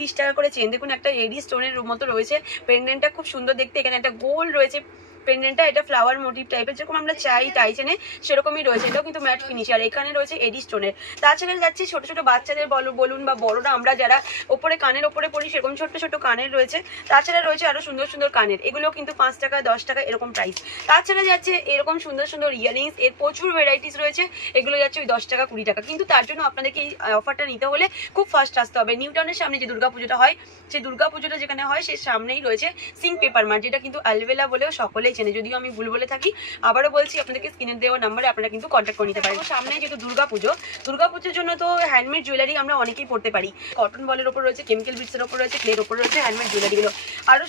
30 টাকা করে চেন। দেখুন একটা এডি স্টোনের মতো রয়েছে, পেন্ডেন্টটা খুব সুন্দর দেখতে। এখানে একটা গোল রয়েছে পেন্ডেন্টটা, এটা ফ্লাওয়ার মোটিভ টাইপের, যেরকম আমরা চাই টাইচেনে সেরকমই রয়েছে। এটাও কিন্তু ম্যাট ফিনিশ, আর এখানে রয়েছে এডি স্টোনের। তাছাড়া যাচ্ছি ছোট ছোট বাচ্চাদের বলুন বা বড়রা আমরা যারা ওপরে কানের ওপরে পরি সেরকম ছোট ছোট কানের রয়েছে। তাছাড়া রয়েছে আরো সুন্দর সুন্দর কানের, এগুলো কিন্তু 5 টাকা 10 টাকা এরকম প্রাইস। তাছাড়া যাচ্ছে এরকম সুন্দর সুন্দর ইয়ারিংস, এর প্রচুর ভ্যারাইটিস রয়েছে, এগুলো যাচ্ছে ওই 10 টাকা 20 টাকা। কিন্তু তার জন্য আপনাদেরকে এই অফারটা নিতে হলে খুব ফাস্ট আসতে হবে। নিউ টাউনের সামনে যে দুর্গাপুজোটা হয়, সেই দুর্গাপুজোটা যেখানে হয় সেই সামনেই রয়েছে সিং পেপার মার্ট, যেটা কিন্তু আলবেলা বলেও সকলেই চেনে। যদিও আমি ভুল বলে থাকি, আবারও বলছি, আপনাদেরকে স্ক্রিনে দেওয়া নাম্বারে আপনারা কিন্তু কন্ট্যাক্ট করে নিতে পারেন। সামনে যেহেতু দুর্গাপুজোর জন্য তো হ্যান্ডমেড জুয়েলারি আমরা অনেকেই পড়তে পারি। কটন বলের ওপর রয়েছে, কেমিক্যাল বিটসের ওপর রয়েছে, ক্লের ওপর রয়েছে হ্যান্ডমেড জুয়েলারিগুলো। আরও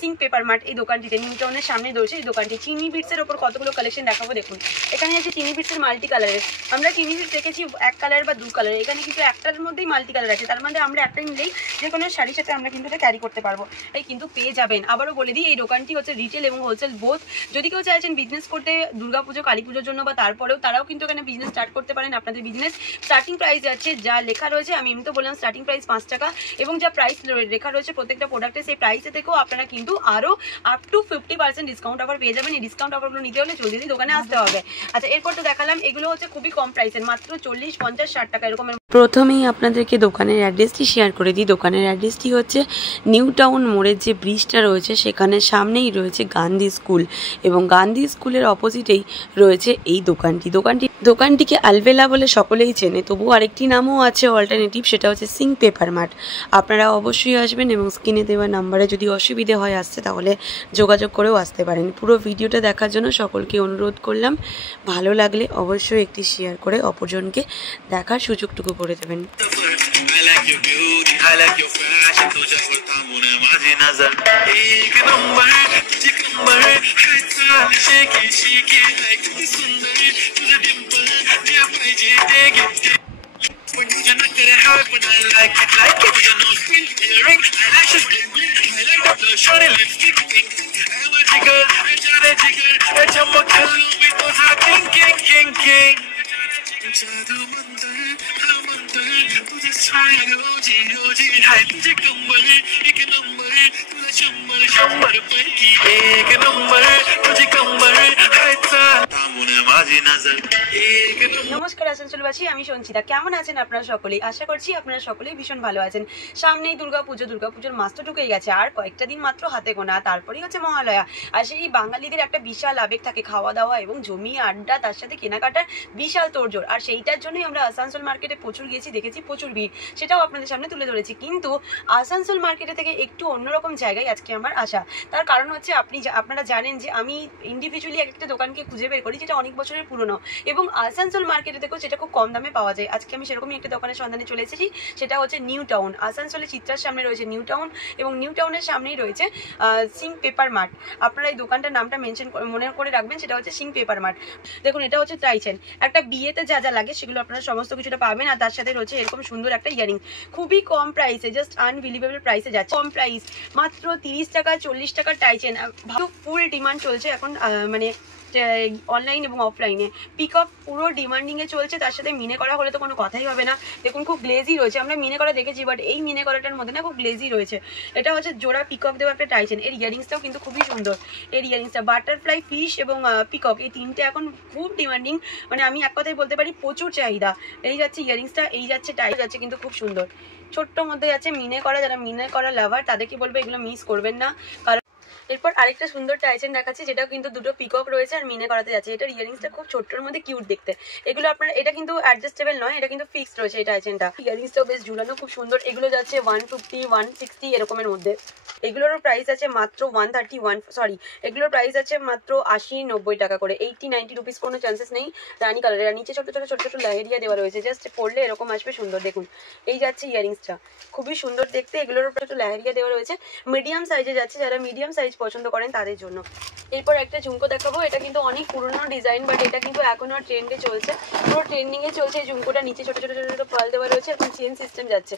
সিং পেপার মার্ট এই দোকানটিতে, নিউ টাউনের সামনে রয়েছে এই দোকানটি। চিনি বিটসের ওপর কতগুলো কালেকশন দেখাবো দেখুন। এখানে আছে চিনি বিটসের মাল্টি কালারের। আমরা চিনি বিটস দেখেছি এক কালার বা দু কালার, এখানে কিন্তু একটার মধ্যেই মাল্টি কালার আছে। তার মধ্যে আমরা একটা নিলেই যে কোনো শাড়ির সাথে আমরা কিন্তু এটা ক্যারি করতে পারবো, এই কিন্তু পেয়ে যাবেন। আবারও বলে দিই, এই দোকানটি হচ্ছে রিটেল এবং হোলসেল বোথ। যদি কেউ চাইছেন বিজনেস করতে দুর্গাপুজো কালী পুজোর জন্য বা তারপরেও, তারাও কিন্তু এখানে বিজনেস স্টার্ট করতে পারেন। আপনাদের বিজনেস স্টার্টিং প্রাইস যাচ্ছে, যা লেখা রয়েছে আমি এমনি তো বললাম স্টার্টিং প্রাইস 5 টাকা, এবং যা প্রাইস লেখা রয়েছে প্রত্যেকটা প্রোডাক্টে সেই প্রাইসে থেকেও আপনারা কিন্তু আরও আপ টু 50% ডিসকাউন্ট অফার পেয়ে যাবেন। এই ডিসকাউন্ট অফারগুলো নিতে হলে জলদি দোকানে আসতে হবে। আচ্ছা, এরপর তো দেখালাম, এগুলো হচ্ছে খুবই কম প্রাইসের, মাত্র 40, 50, 60 টাকা এরকমের। প্রথমেই আপনাদেরকে দোকানের অ্যাড্রেসটি শেয়ার করে দিই। দোকানের অ্যাড্রেসটি হচ্ছে নিউ টাউন মোড়ের যে ব্রিজটা রয়েছে সেখানে সামনেই রয়েছে গান্ধী স্কুল, এবং গান্ধী স্কুলের অপোজিটেই রয়েছে এই দোকানটিকে আলবেলা বলে সকলেই চেনে, তবুও আরেকটি নামও আছে অল্টারনেটিভ, সেটা হচ্ছে সিং পেপার মার্ট। আপনারা অবশ্যই আসবেন, এবং স্ক্রিনে দেওয়া নাম্বারে যদি অসুবিধে হয় আসতে, তাহলে যোগাযোগ করেও আসতে পারেন। পুরো ভিডিওটা দেখার জন্য সকলকে অনুরোধ করলাম। ভালো লাগলে অবশ্যই একটি শেয়ার করে অপরজনকে দেখার সুযোগটুকু করে দেবেন। নমস্কার আসানসোলবাসী, আমি সঞ্চিতা। কেমন আছেন আপনারা সকলেই? আশা করছি আপনারা সকলেই ভীষণ ভালো আছেন। সামনেই দুর্গাপুজোর মাস তো ঢুকেই গেছে, আর কয়েকটা দিন মাত্র হাতে গোনা, তারপরেই হচ্ছে মহালয়া। আর সেই বাঙালিদের একটা বিশাল আবেগ থাকে খাওয়া দাওয়া এবং জমিয়ে আড্ডা, তার সাথে কেনাকাটার বিশাল তোড়জোড়। আর সেইটার জন্যই আমরা আসানসোল মার্কেটে প্রচুর গেছি, দেখেছি প্রচুর ভিড়, সেটাও আপনাদের সামনে তুলে ধরেছি। কিন্তু আসানসোল মার্কেটে থেকে একটু অন্যরকম জায়গায় আজকে আমার আসা। তার কারণ হচ্ছে আপনারা জানেন যে আমি ইন্ডিভিজুয়ালি একটা দোকানকে খুঁজে বের করি যেটা অনেক বছরের পুরনো, এবং আসানসোল মার্কেটে থেকেও যেটা খুব কম দামে পাওয়া যায়। আজকে আমি সেরকমই একটা দোকানের সন্ধানে চলে এসেছি, সেটা হচ্ছে নিউ টাউন। আসানসোলে চিত্রার সামনে রয়েছে নিউ টাউন, এবং নিউ টাউনের সামনেই রয়েছে সিং পেপার মার্ট। আপনারা এই দোকানটার নামটা মনে করে রাখবেন, সেটা হচ্ছে সিং পেপার মার্ট। দেখুন, এটা হচ্ছে টাইচেন। একটা বিয়েতে যা যা লাগে সেগুলো আপনারা সমস্ত কিছুটা পাবেন, আর তার সাথে রয়েছে এরকম সুন্দর একটা ইয়ারিং, খুবই কম প্রাইসে, জাস্ট আনবিলিভেবল প্রাইসে যাচ্ছে। কম প্রাইস, মাত্র 30 টাকা 40 টাকার টাইচেন। ফুল ডিমান্ড চলছে এখন, মানে অনলাইন এবং অফলাইনে। পিকক পুরো ডিমান্ডিং এ চলছে, তার সাথে মিনে করা হলে তো কোনো কথাই হবে না। দেখুন, খুব গ্লেজি রয়েছে। আমরা মিনে করা দেখেছি, বাট এই মিনে করাটার মধ্যে না খুব গ্লেজি রয়েছে। এটা হচ্ছে জোড়া পিকক দেওয়া একটা টাইচেন। এর ইয়ারিংসটাও কিন্তু খুবই সুন্দর। এর ইয়ারিংসটা বাটারফ্লাই, ফিশ এবং পিকক, এই তিনটে এখন খুব ডিমান্ডিং, মানে আমি এক কথাই বলতে পারি প্রচুর চাহিদা। এই যাচ্ছে ইয়ারিংসটা, এই যাচ্ছে টাইচ যাচ্ছে, কিন্তু খুব সুন্দর ছোট্ট মধ্যে যাচ্ছে মিনে করা। যারা মিনে করা লাভার তাদেরকে বলবো এগুলো মিস করবেন না। কারণ এরপর আরেকটা সুন্দর টাইচেন দেখাচ্ছি, যেটাও কিন্তু দুটো পিকক রয়েছে আর মিনে করাতে যাচ্ছে। এটার ইয়ারিংসটা খুব ছোট্টর মধ্যে কিউট দেখতে। এগুলো আপনার, এটা কিন্তু অ্যাডজাস্টেবল নয়, এটা কিন্তু ফিক্সড রয়েছে এই টাইচেনটা। ইয়ারিংসটাও বেশ ঝুলানো, খুব সুন্দর। এগুলো যাচ্ছে 150, 160 এরকমের মধ্যে। এগুলোরও প্রাইস আছে মাত্র 131, এগুলোর প্রাইস আছে মাত্র 80-90 টাকা করে, 80-90 রুপিস। কোনো চান্সেস নেই। রানী কালারের, আর নিচে ছোট ছোট লাহেরিয়া দেওয়া রয়েছে, জাস্ট পরলে এরকম আসবে সুন্দর। দেখুন, এই যাচ্ছে ইয়ারিংসটা, খুবই সুন্দর দেখতে। এগুলোর ছোট লাহেরিয়া দেওয়া রয়েছে। মিডিয়াম সাইজে যাচ্ছে, যারা মিডিয়াম সাইজ পছন্দ করেন তাদের জন্য। এরপর একটা ঝুমকো দেখাবো, এটা কিন্তু অনেক পুরনো ডিজাইন, বাট এটা কিন্তু এখনো ট্রেন্ডে চলছে, পুরো ট্রেন্ডিং এ চলছে। এই ঝুমকোটা নিচে ছোট ছোট ছোট ছোট পাল দেওয়া রয়েছে, এখন চেন সিস্টেম যাচ্ছে।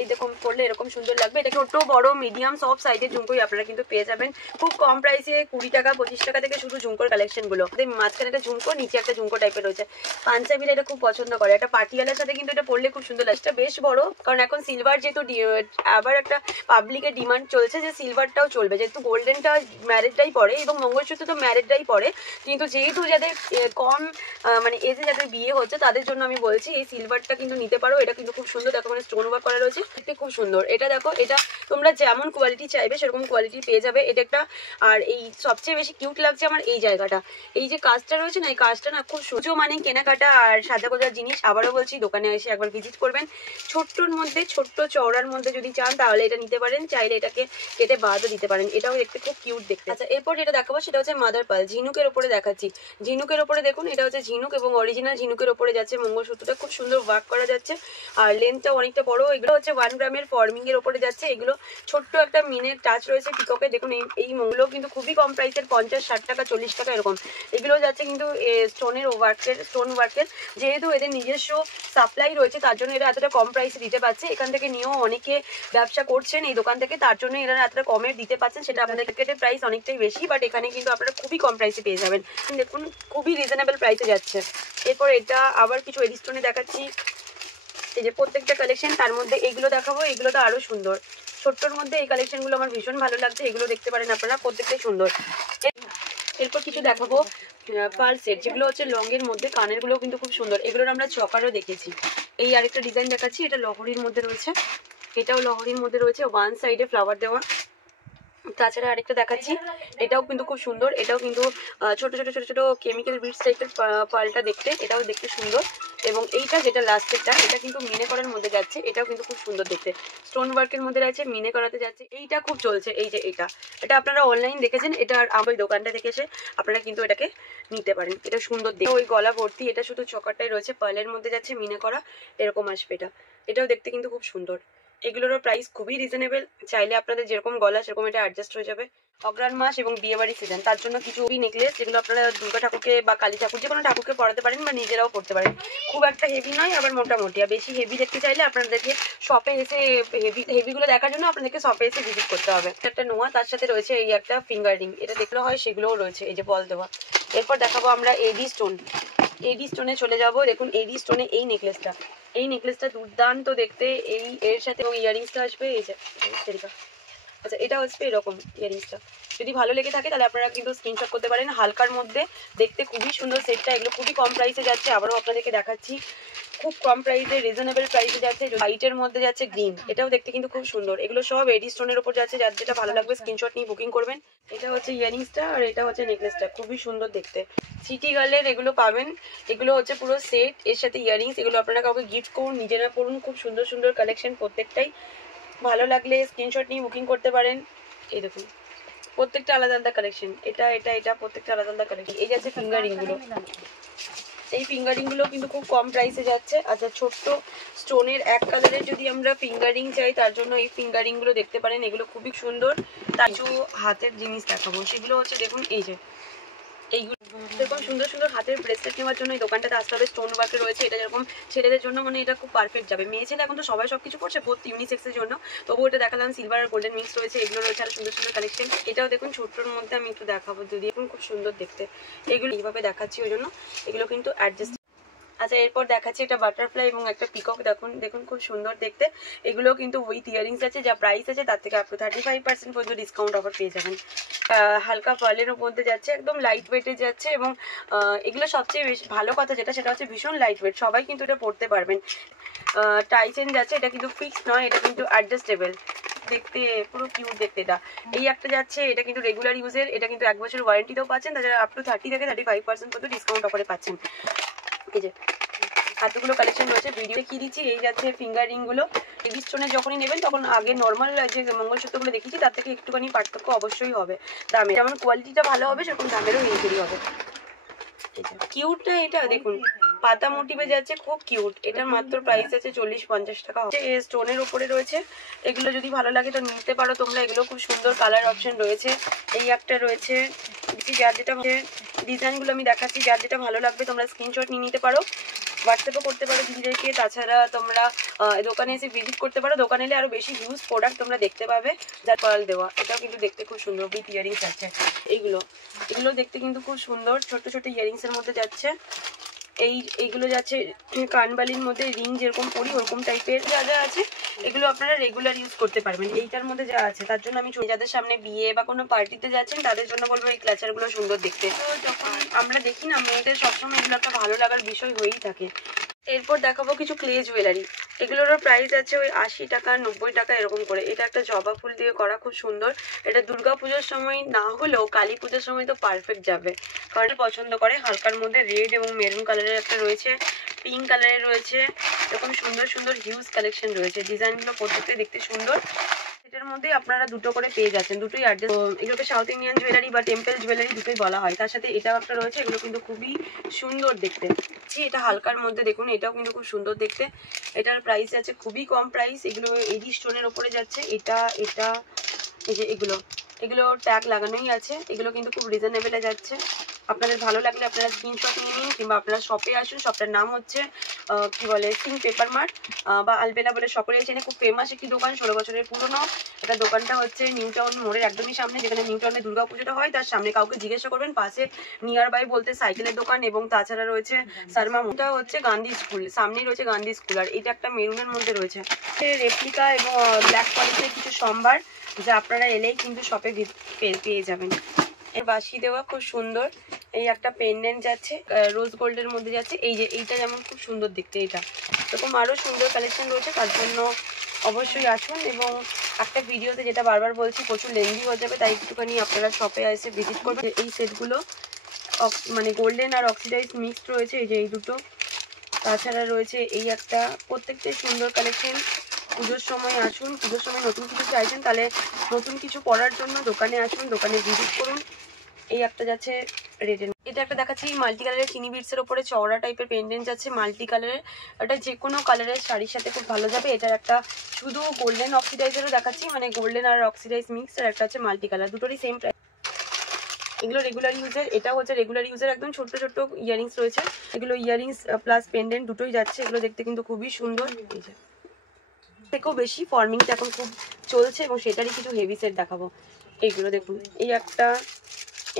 এই দেখুন পরলে এরকম সুন্দর লাগবে। এটা ছোট বড় মিডিয়াম সব সাইজের ঝুমকোই আপনারা কিন্তু পেয়ে যাবেন খুব কম প্রাইসে, 20 টাকা 25 টাকা থেকে শুধু ঝুমকোর কালেকশন গুলো। মাঝখানে একটা ঝুমকো, নিচে একটা ঝুমকো টাইপের রয়েছে। পাঞ্জাবিরা এটা খুব পছন্দ করে, একটা পাটিয়ালার সাথে কিন্তু এটা পরলে খুব সুন্দর লাগে। এটা বেশ বড়, কারণ এখন সিলভার যেহেতু আবার একটা পাবলিকের ডিমান্ড চলছে যে সিলভারটাও চলবে, যেহেতু গোল্ডেনটা ম্যারেডটাই পড়ে এবং মঙ্গলসূত্র তো ম্যারেডটাই পড়ে, কিন্তু যেহেতু যাদের কম মানে এজে যাদের বিয়ে হচ্ছে তাদের জন্য আমি বলছি এই সিলভারটা কিন্তু নিতে পারো। এটা কিন্তু খুব সুন্দর, দেখো মানে স্টোন ওয়ার্ক করা রয়েছে, দেখতে খুব সুন্দর। এটা দেখো, এটা তোমরা যেমন কোয়ালিটি চাইবে সেরকম কোয়ালিটি পেয়ে যাবে। এটা একটা, আর এই সবচেয়ে বেশি কিউট লাগছে আমার এই জায়গাটা, এই যে কাজটা রয়েছে না, এই কাজটা না খুব সুজো, মানে কেনাকাটা আর সাজা গোজার জিনিস। আবারও বলছি দোকানে এসে একবার ভিজিট করবেন। ছোট্টর মধ্যে, ছোট্ট চওড়ার মধ্যে যদি চান তাহলে এটা নিতে পারেন, চাইলে এটাকে কেটে বাদও দিতে পারেন, এটাও দেখতে খুব কিউট দেখতে। আচ্ছা, এরপর যেটা দেখাবো সেটা হচ্ছে মাদার পাল, ঝিনুকের উপরে দেখাচ্ছি। ঝিনুকের উপরে দেখুন, এটা হচ্ছে ঝিনুক এবং অরিজিনাল ঝিনুকের উপরে যাচ্ছে মঙ্গলসূত্রটা, খুব সুন্দর ওয়ার্ক করা যাচ্ছে আর লেন্থটাও অনেকটা বড়। এগুলো হচ্ছে 1 গ্রামের ফর্মিং এর উপরে যাচ্ছে। এগুলো ছোট্ট একটা মিনের টাচ রয়েছে পিককে, দেখুন এই মঙ্গলও কিন্তু খুবই কম প্রাইসের, 50, 60 টাকা, 40 টাকা এরকম। এগুলো যাচ্ছে কিন্তু স্টোনের ওয়ার্কের, স্টোন ওয়ার্কের। যেহেতু এদের নিজস্ব সাপ্লাই রয়েছে তার জন্য এরা এতটা কম প্রাইসে দিতে পারছে। এখান থেকে নিয়েও অনেকে ব্যবসা করছেন এই দোকান থেকে, তার জন্য এরা এতটা কমে দিতে পারছেন। সেটা আপনাদের মার্কেটের প্রাইস অনেকটাই বেশি, বাট এখানে কিন্তু আপনারা খুবই কম প্রাইসে পেয়ে যাবেন। দেখুন খুবই রিজনেবল প্রাইসে যাচ্ছে। এরপর এটা আবার কিছু এডিস্টোনে দেখাচ্ছি, এই যে প্রত্যেকটা কালেকশন, তার মধ্যে এইগুলো দেখাবো, এগুলো তো আরো সুন্দর। ছোট্টর মধ্যে এই কালেকশনগুলো আমার ভীষণ ভালো লাগছে, এগুলো দেখতে পারেন আপনারা, প্রত্যেকটাই সুন্দর। এরপর কিছু দেখাবো পার্ল সেট, যেগুলো হচ্ছে লং এর মধ্যে, কানের গুলো কিন্তু খুব সুন্দর। এগুলোর আমরা চকারও দেখেছি। এই আরেকটা ডিজাইন দেখাচ্ছি, এটা লহরির মধ্যে রয়েছে, এটাও লহরির মধ্যে রয়েছে, ওয়ান সাইডে ফ্লাওয়ার দেওয়া। তাছাড়া আরেকটা দেখাচ্ছি, এটাও কিন্তু খুব সুন্দর। এটাও কিন্তু ছোট ছোট ছোট ছোট কেমিক্যাল বিটস টাইপের পালটা দেখতে, এটাও দেখতে সুন্দর। এবং এইটা যেটা লাস্টেরটা, এটা কিন্তু মিনে করার মধ্যে যাচ্ছে, এটাও কিন্তু খুব সুন্দর দেখতে, স্টোন ওয়ার্কের মধ্যে যাচ্ছে, মিনে করাতে যাচ্ছে। এইটা খুব চলছে, এই যে এটা আপনারা অনলাইন দেখেছেন, এটা আমার দোকানটা থেকে এসে আপনারা কিন্তু এটাকে নিতে পারেন। এটা সুন্দর দেখতে, ওই গলা ভর্তি, এটা শুধু চকারটাই রয়েছে, পার্লের মধ্যে যাচ্ছে, মিনে করা এরকম আসবে। এটাও দেখতে কিন্তু খুব সুন্দর। এগুলোরও প্রাইস খুবই রিজনেবল, চাইলে আপনাদের যেরকম গলা সেরকম এটা অ্যাডজাস্ট হয়ে যাবে। অগ্রহায়ণ মাস এবং বিয়েবাড়ি সিজন, তার জন্য কিছু নেকলেস, যেগুলো আপনারা দুর্গা ঠাকুরকে বা কালী ঠাকুর যে কোনো ঠাকুরকে পরাতে পারেন বা নিজেরাও পড়তে পারেন। খুব একটা হেভি নয়, আবার মোটামুটি। আর বেশি হেভি দেখতে চাইলে আপনাদেরকে শপে এসে হেভিগুলো দেখার জন্য আপনাদেরকে শপে এসে ভিজিট করতে হবে। একটা নোয়া, তার সাথে রয়েছে এই একটা ফিঙ্গার রিং, এটা দেখলে হয় সেগুলোও রয়েছে, এই যে বল দেওয়া। এরপর দেখাবো আমরা এডি স্টোন, এডি স্টোনে চলে যাব। দেখুন এডি স্টোনে এই নেকলেসটা, এই নেকলেসটা দুর্দান্ত দেখতে। এর সাথে ইয়ারিংসটা আসবে, এই যে আচ্ছা, এটা হচ্ছে এরকম ইয়ারিংসটা। যদি ভালো লেগে থাকে তাহলে আপনারা কিন্তু স্ক্রিনশট করতে পারেন। হালকার মধ্যে দেখতে খুবই সুন্দর সেটটা, এগুলো খুবই কম প্রাইসে যাচ্ছে। আবারও আপনাদেরকে দেখাচ্ছি, খুব কম প্রাইসে, রিজনেবল প্রাইসে যাচ্ছে। হোয়াইটের মধ্যে যাচ্ছে গ্রিন, এটাও দেখতে কিন্তু খুব সুন্দর। এগুলো সব এডি স্টোনের উপর যাচ্ছে, যার যেটা ভালো লাগবে স্ক্রিনশট নিয়ে বুকিং করবেন। এটা হচ্ছে ইয়ারিংসটা আর এটা হচ্ছে নেকলেসটা, খুবই সুন্দর দেখতে। সিটি গার্লের এগুলো পাবেন, এগুলো হচ্ছে পুরো সেট, এর সাথে ইয়ারিংস। এগুলো আপনারা কাউকে গিফট করুন, নিজেরা পড়ুন, খুব সুন্দর সুন্দর কালেকশন প্রত্যেকটাই। ভালো লাগলে স্ক্রিনশট নিয়ে বুকিং করতে পারেন। এই দেখুন প্রত্যেকটা আলাদা আলাদা কালেকশন, এটা প্রত্যেকটা আলাদা আলাদা কালেকশন। এই যাচ্ছে ফিঙ্গারিং গুলো, এই ফিঙ্গারিং গুলো কিন্তু খুব কম প্রাইসে যাচ্ছে। আচ্ছা, ছোট্ট স্টোনের এক কালারের যদি আমরা ফিঙ্গারিং চাই তার জন্য এই ফিঙ্গারিং গুলো দেখতে পারেন, এগুলো খুবই সুন্দর। তার কিছু হাতের জিনিস দেখাবো, সেগুলো হচ্ছে দেখুন এই যে এইগুলো যেরকম সুন্দর সুন্দর হাতের ব্রেসলেট নেওয়ার জন্য এই দোকানটাতে আসতে হবে। স্টোন ওয়ার্কে রয়েছে, এটা যেরকম ছেলেদের জন্য মানে এটা খুব পারফেক্ট যাবে। মেয়ে ছেলে এখন তো সবাই সবকিছু করছে, বোথ ইউনিসেক্সের জন্য। তবুও এটা দেখালাম, সিলভার আর গোল্ডেন মিক্স রয়েছে, এগুলো রয়েছে আরো সুন্দর সুন্দর কালেকশন। এটাও দেখুন ছোট্টর মধ্যে আমি একটু দেখাবো, যদি এখন খুব সুন্দর দেখতে। এগুলো এইভাবে দেখাচ্ছি ওই জন্য, এগুলো কিন্তু অ্যাডজাস্ট। আচ্ছা, এরপর দেখাচ্ছি একটা বাটারফ্লাই এবং একটা পিকক, দেখুন খুব সুন্দর দেখতে। এগুলো কিন্তু উইথ ইয়ারিংস আছে, যা প্রাইস আছে তার থেকে আপনি 35% পর্যন্ত ডিসকাউন্ট অফার পেয়ে যাবেন। হালকা পার্লের মধ্যে যাচ্ছে, একদম লাইট ওয়েটে যাচ্ছে। এবং এগুলো সবচেয়ে বেশি ভালো কথা যেটা, সেটা হচ্ছে ভীষণ লাইট ওয়েট, সবাই কিন্তু এটা পড়তে পারবেন। টাই চেন যাচ্ছে, এটা কিন্তু ফিক্সড নয়, এটা কিন্তু অ্যাডজাস্টেবল, দেখতে পুরো কিউট দেখতে। এটা এই একটা যাচ্ছে, এটা কিন্তু রেগুলার ইউজের, এটা কিন্তু 1 বছর ওয়ারেন্টিতেও পাচ্ছেন, তাছাড়া আপ টু 30 থেকে 35% পর্যন্ত ডিসকাউন্ট অফারে পাচ্ছেন। এই যে এতগুলো কালেকশন রয়েছে, ভিডিও কি দিচ্ছি। এই যাচ্ছে ফিঙ্গার রিং গুলো, এডি স্টোনে যখনই নেবেন তখন আগে নর্মাল যে মঙ্গলসূত্রগুলো দেখিয়েছি তার থেকে একটুখানি পার্থক্য অবশ্যই হবে দামে, যেমন কোয়ালিটিটা ভালো হবে সেরকম দামেরও ইনক্রিজ হবে। কিউটটা এটা দেখুন, পাতা মোটিভে যাচ্ছে, খুব কিউট। এটার মাত্র প্রাইস আছে 40-50 টাকা। স্টোনের উপরে রয়েছে, এগুলো যদি ভালো লাগে তো নিতে পারো তোমরা। এগুলো খুব সুন্দর কালার অপশন রয়েছে। এই একটা রয়েছে, যার যেটা ডিজাইনগুলো আমি দেখাচ্ছি, যার যেটা ভালো লাগবে তোমরা স্ক্রিনশট নিয়ে নিতে পারো, হোয়াটসঅ্যাপও করতে পারো দিদিদেরকে। তাছাড়া তোমরা দোকানে এসে ভিজিট করতে পারো, দোকানে এলে আরো বেশি হিউজ প্রোডাক্ট তোমরা দেখতে পাবে। যার পার্ল দেওয়া, এটাও কিন্তু দেখতে খুব সুন্দর, উইথ ইয়ারিংস আছে। এগুলো দেখতে কিন্তু খুব সুন্দর, ছোট ছোট ইয়ারিংস এর মধ্যে যাচ্ছে। এইগুলো যাচ্ছে কানবালির মধ্যে, রিং যেরকম পরি ওরকম টাইপের যা যা আছে, এগুলো আপনারা রেগুলার ইউজ করতে পারবেন। এইটার মধ্যে যা আছে তার জন্য আমি যাদের সামনে বিয়ে বা কোনো পার্টিতে যাচ্ছেন তাদের জন্য বলবো এই ক্লাচারগুলো সুন্দর দেখতে। তো যখন আমরা দেখি না, মেয়েদের সবসময় এগুলো একটা ভালো লাগার বিষয় হয়েই থাকে। এরপর দেখাবো কিছু ক্লে জুয়েলারি। এগুলোরও প্রাইস আছে ওই 80 টাকা 90 টাকা এরকম করে। এটা একটা জবা ফুল দিয়ে করা, খুব সুন্দর। এটা দুর্গা পুজোর সময় না হলেও কালী পুজোর সময় তো পারফেক্ট যাবে, কারণ পছন্দ করে। হালকার মধ্যে রেড এবং মেরুন কালারের একটা রয়েছে, পিঙ্ক কালারের রয়েছে, এরকম সুন্দর সুন্দর হিউজ কালেকশন রয়েছে। ডিজাইনগুলো প্রত্যেকটা দেখতে সুন্দর। এটার মধ্যে আপনারা দুটো করে পেয়ে যাচ্ছেন, দুটোই অ্যাড্রেস। এগুলোকে সাউথ ইন্ডিয়ান জুয়েলারি বা টেম্পল জুয়েলারি দুটোই বলা হয়। তার সাথে এটাও একটা রয়েছে, এগুলো কিন্তু খুবই সুন্দর দেখতে। এটা হালকার মধ্যে দেখুন, এটাও কিন্তু খুব সুন্দর দেখতে। এটার প্রাইস আছে খুবই কম প্রাইস। এগুলো এডি স্টোনের ওপরে যাচ্ছে। এটা এই যে এগুলো ট্যাগ লাগানোই আছে। এগুলো কিন্তু খুব রিজনেবলে যাচ্ছে। আপনাদের ভালো লাগলে আপনারা স্ক্রিনশট নিয়ে নিন, কিংবা আপনারা শপে আসুন। শপটার নাম হচ্ছে কি বলে, সিং পেপার মার্ট বা আলবেলা বলে সকলেই চেনে। খুব ফেমাস একটি দোকান, 16 বছরের পুরনো। এটা দোকানটা হচ্ছে নিউ টাউন মোড়ের একদমই সামনে, যেখানে নিউ টাউনে দুর্গা পুজোটা হয় তার সামনে। কাউকে জিজ্ঞাসা করবেন, পাশে নিয়ার বাই বলতে সাইকেলের দোকান, এবং তাছাড়া রয়েছে সারমা। এটা হচ্ছে গান্ধী স্কুল, সামনেই রয়েছে গান্ধী স্কুল। আর এটা একটা মেরুনের মধ্যে রয়েছে রেপ্লিকা এবং ব্ল্যাক কোয়ালিটির কিছু সম্ভার, যা আপনারা এলেই কিন্তু শপে পেয়ে যাবেন। এর বাসি দেওয়া খুব সুন্দর। এই একটা পেন্ডেন্ট যাচ্ছে, রোজ গোল্ডের মধ্যে যাচ্ছে। এই যে এইটা যেমন খুব সুন্দর দেখতে, এটা এরকম আরো সুন্দর কালেকশন রয়েছে। তার জন্য অবশ্যই আসুন। এবং একটা ভিডিওতে যেটা বারবার বলছি, প্রচুর লেন্দি হয়ে যাবে, তাই একটুখানি আপনারা শপে এসে ভিজিট করবেন। এই সেটগুলো মানে গোল্ডেন আর অক্সিডাইজ মিক্সড রয়েছে, এই যে এই দুটো। তাছাড়া রয়েছে এই একটা, প্রত্যেকটাই সুন্দর কালেকশন। পুজোর সময় আসুন, পুজোর সময় নতুন কিছু চাইছেন তাহলে নতুন কিছু পরার জন্য দোকানে আসুন, দোকানে ভিজিট করুন। এই একটা যাচ্ছে রেডের, এটা একটা দেখাচ্ছি মাল্টি কালারের চিনি বিটসের ওপরে চওড়া টাইপের পেন্ডেন্ট যাচ্ছে মাল্টি কালারের। এটা যে কোনো কালারের শাড়ির সাথে খুব ভালো যাবে। এটার একটা শুধু গোল্ডেন অক্সিডাইজেরও দেখাচ্ছি, মানে গোল্ডেন আর অক্সিডাইজ মিক্স। আর একটা হচ্ছে মাল্টি কালার, দুটোরই সেম প্রাইস। এগুলো রেগুলার ইউজের, এটা হচ্ছে রেগুলার ইউজের একদম ছোট ছোট ইয়ারিংস রয়েছে। এগুলো ইয়ারিংস প্লাস পেন্ডেন্ট দুটোই যাচ্ছে। এগুলো দেখতে কিন্তু খুবই সুন্দর। থেকেও বেশি ফর্মিংটা এখন খুব চলছে, এবং সেটারই কিছু হেভি সেট দেখাবো। এইগুলো দেখুন, এই একটা,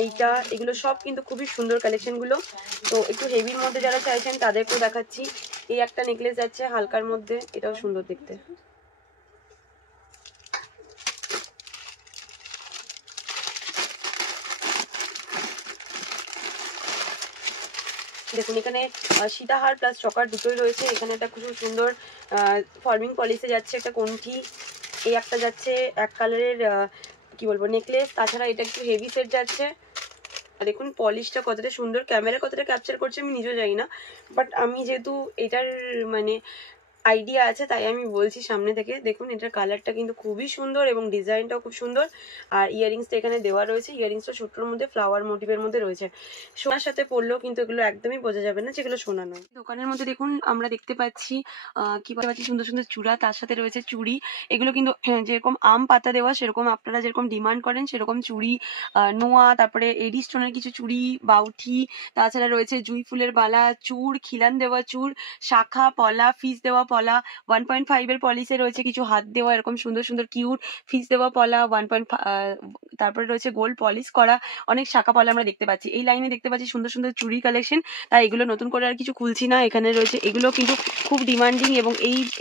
এইটা, এগুলো সব কিন্তু খুবই সুন্দর কালেকশনগুলো। তো একটু হেভির মধ্যে যারা চাইছেন তাদেরকেও দেখাচ্ছি। এই একটা নেকলেস যাচ্ছে হালকার মধ্যে, এটাও সুন্দর দেখতে। দেখুন এখানে সীতাহার প্লাস চকার দুটোই রয়েছে। এখানে একটা খুব সুন্দর ফর্মিং পলিশে যাচ্ছে একটা কণ্ঠি। এই একটা যাচ্ছে এক কালারের কি বলবো নেকলেস। তাছাড়া এটা একটু হেভি সেট যাচ্ছে। দেখুন পলিশটা কতটা সুন্দর, ক্যামেরা কতটা ক্যাপচার করছে আমি নিজেও জানি না, বাট আমি যেহেতু এটার মানে আইডিয়া আছে তাই আমি বলছি সামনে থেকে। দেখুন এটার কালারটা কিন্তু খুবই সুন্দর এবং ডিজাইনটাও খুব সুন্দর। আর ইয়ারিংসটা এখানে দেওয়া রয়েছে, ইয়ারিংসটা ছোট্টর মধ্যে ফ্লাওয়ার মোটিভের মধ্যে রয়েছে। সোনার সাথে পরলেও কিন্তু এগুলো একদমই বোঝা যাবে না যেগুলো সোনা নয়। দোকানের মধ্যে দেখুন আমরা দেখতে পাচ্ছি কি পাচ্ছি সুন্দর সুন্দর চূড়া, তার সাথে রয়েছে চুড়ি। এগুলো কিন্তু যেরকম আম পাতা দেওয়া সেরকম আপনারা যেরকম ডিমান্ড করেন সেরকম চুড়ি, নোয়া, তারপরে এডি স্টোনের কিছু চুড়ি, বাউঠি, তাছাড়া রয়েছে জুই ফুলের বালা, চূড়, খিলান দেওয়া চূড়, শাখা পলা, ফিস দেওয়া পলা, 1.5 এর পলিশে রয়েছে কিছু হাত দেওয়া এরকম সুন্দর সুন্দর কিউট ফিস দেওয়া পলা, 1.5। তারপরে রয়েছে গোল্ড পলিশ করা অনেক শাখা পলা আমরা দেখতে পাচ্ছি। এই লাইনে দেখতে পাচ্ছি সুন্দর সুন্দর চুড়ি কালেকশন। তাই এগুলো নতুন করে আর কিছু খুলছি না। এখানে রয়েছে এগুলো কিন্তু খুব ডিমান্ডিং, এবং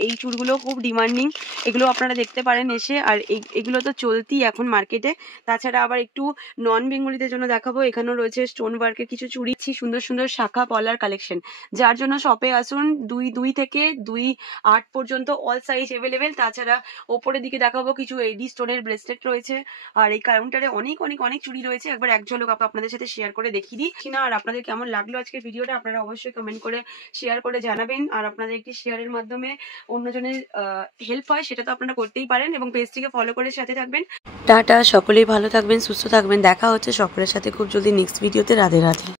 এই চুড়গুলো খুব ডিমান্ডিং। এগুলো আপনারা দেখতে পারেন এসে। আর এগুলো তো চলতি এখন মার্কেটে। তাছাড়া আবার একটু নন বেঙ্গলিদের জন্য দেখাবো। এখানেও রয়েছে স্টোন ওয়ার্কের কিছু চুড়ি, সুন্দর সুন্দর শাখা পলার কালেকশন। যার জন্য শপে আসুন। 2 থেকে 2.8 পর্যন্ত অল সাইজ অ্যাভেলেবেল। তাছাড়া ওপরের দিকে দেখাবো কিছু এডি স্টোনের ব্রেসলেট রয়েছে। আর এই কাউন্টারে অনেক অনেক অনেক চুড়ি রয়েছে। একবার এক ঝলক আপনাদের সাথে শেয়ার করে দেখিয়ে দিচ্ছি না। আর আপনাদের কেমন লাগলো আজকের ভিডিওটা আপনারা অবশ্যই কমেন্ট করে শেয়ার করে জানাবেন। আর আপনাদের একটি শেয়ারের মাধ্যমে অন্যজনের হেল্প হয়, সেটা তো আপনারা করতেই পারেন। এবং পেজটিকে ফলো করে সাথে থাকবেন। টাটা, সকলেই ভালো থাকবেন, সুস্থ থাকবেন। দেখা হচ্ছে সকলের সাথে খুব জলদি নেক্সট ভিডিওতে। রাধে রাধে।